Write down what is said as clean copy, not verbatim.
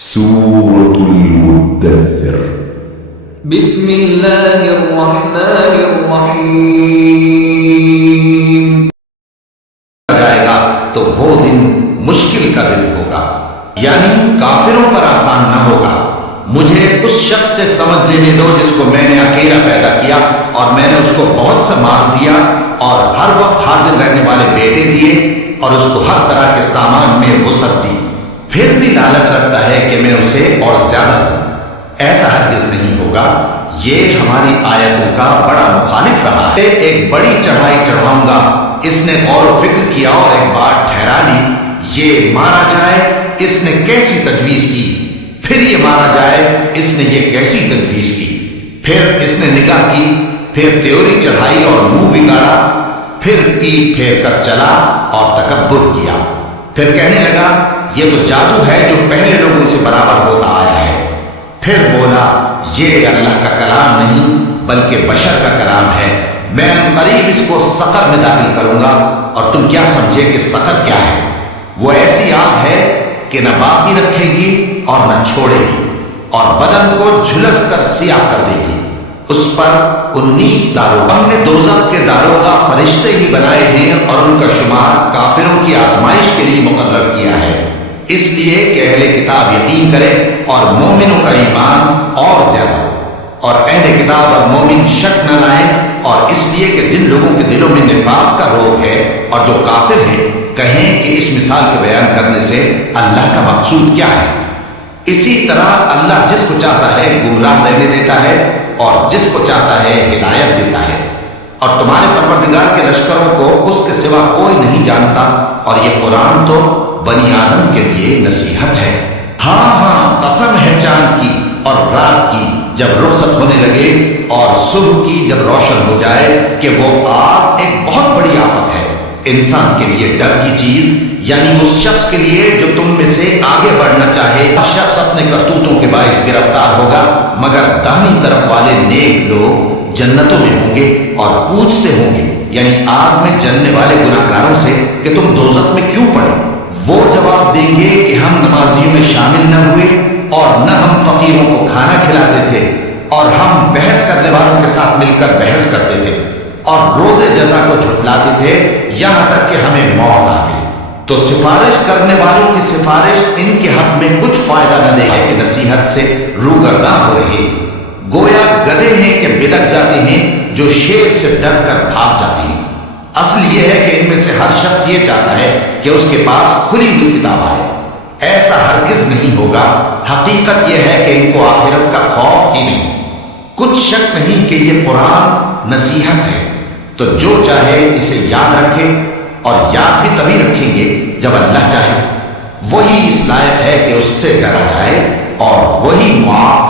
سورة المدثر بسم اللہ الرحمن الرحیم جائے گا تو وہ دن مشکل کا دن ہوگا، یعنی کافروں پر آسان نہ ہوگا۔ مجھے اس شخص سے سمجھ لینے دو جس کو میں نے اکیلا پیدا کیا اور میں نے اس کو بہت سا مال دیا اور ہر وقت حاضر رہنے والے بیٹے دیے اور اس کو ہر طرح کے سامان میں وسعت دی، پھر بھی لالچ رکھتا ہے کہ میں اسے اور زیادہ دوں۔ ایسا ہرگز نہیں ہوگا، یہ ہماری آیتوں کا بڑا مخالف رہا ہے۔ ایک بڑی چڑھائی چڑھاؤں گا، اس نے غور و فکر کیا اور ایک بات ٹھہرا لی، یہ مارا جائے، اس نے کیسی تجویز کی، پھر یہ مارا جائے، اس نے یہ کیسی تجویز کی، پھر اس نے نگاہ کی، پھر تیوری چڑھائی اور منہ بگاڑا، پھر پیٹ پھیر کر چلا اور تکبر کیا، پھر کہنے لگا یہ تو جادو ہے جو پہلے لوگوں سے برابر ہوتا آیا ہے، پھر بولا یہ اللہ کا کلام نہیں بلکہ بشر کا کلام ہے، میں قریب اس کو سقر میں داخل کروں گا، اور تم کیا سمجھے کہ سقر کیا ہے؟ وہ ایسی آگ ہے کہ نہ باقی رکھے گی اور نہ چھوڑے گی، اور بدن کو جھلس کر سیاہ کر دے گی۔ اس پر 19 داروغہ، ہم نے دوزخ کے داروغہ فرشتے ہی بنائے ہیں اور ان کا شمار کافروں کی آزمائش کے لیے مقرر کیا ہے، اس لیے کہ اہل کتاب یقین کرے اور مومنوں کا ایمان اور زیادہ ہو، اور اہل کتاب اور مومن شک نہ لائیں، اور اس لیے کہ جن لوگوں کے دلوں میں نفاق کا روگ ہے اور جو کافر ہیں کہیں کہ اس مثال کے بیان کرنے سے اللہ کا مقصود کیا ہے۔ اسی طرح اللہ جس کو چاہتا ہے گمراہ رہنے دیتا ہے اور جس کو چاہتا ہے ہدایت دیتا ہے، اور تمہارے پروردگار کے لشکروں کو اس کے سوا کوئی نہیں جانتا، اور یہ قرآن تو بنی آدم کے لیے نصیحت ہے۔ ہاں ہاں، قسم ہے چاند کی اور رات کی جب رخصت ہونے لگے اور صبح کی جب روشن ہو جائے، کہ وہ آگ ایک بہت بڑی آفت ہے، انسان کے لیے ڈر کی چیز، یعنی اس شخص کے لیے جو تم میں سے آگے بڑھنا چاہے، شخص اپنے کرتوتوں کے باعث گرفتار ہوگا، مگر داہنی طرف والے نیک لوگ جنتوں میں ہوں گے اور پوچھتے ہوں گے، یعنی آگ میں جلنے والے گناہگاروں سے کہ تم دوزخ میں کیوں پڑے؟ وہ جواب دیں گے کہ ہم نمازیوں میں شامل نہ ہوئے اور نہ ہم فقیروں کو کھانا کھلاتے تھے، اور ہم بحث کرنے والوں کے ساتھ مل کر بحث کرتے تھے اور روز جزا کو جھٹلاتے تھے، یہاں تک کہ ہمیں موت آ گئی۔ تو سفارش کرنے والوں کی سفارش ان کے حق میں کچھ فائدہ نہ دے گا کہ نصیحت سے روگرداں ہو رہے، گویا گدھے ہیں کہ بلک جاتے ہیں جو شیر سے ڈر کر بھاگ جاتے ہیں۔ اصل یہ ہے کہ ان میں سے ہر شخص یہ چاہتا ہے کہ اس کے پاس کھلی ہوئی کتاب آئے، ایسا ہرگز نہیں ہوگا۔ حقیقت یہ ہے کہ ان کو آخرت کا خوف ہی نہیں، کچھ شک نہیں کہ یہ قرآن نصیحت ہے، تو جو چاہے اسے یاد رکھے، اور یاد بھی تبھی رکھیں گے جب اللہ چاہے، وہی اس لائق ہے کہ اس سے ڈرا جائے اور وہی معاف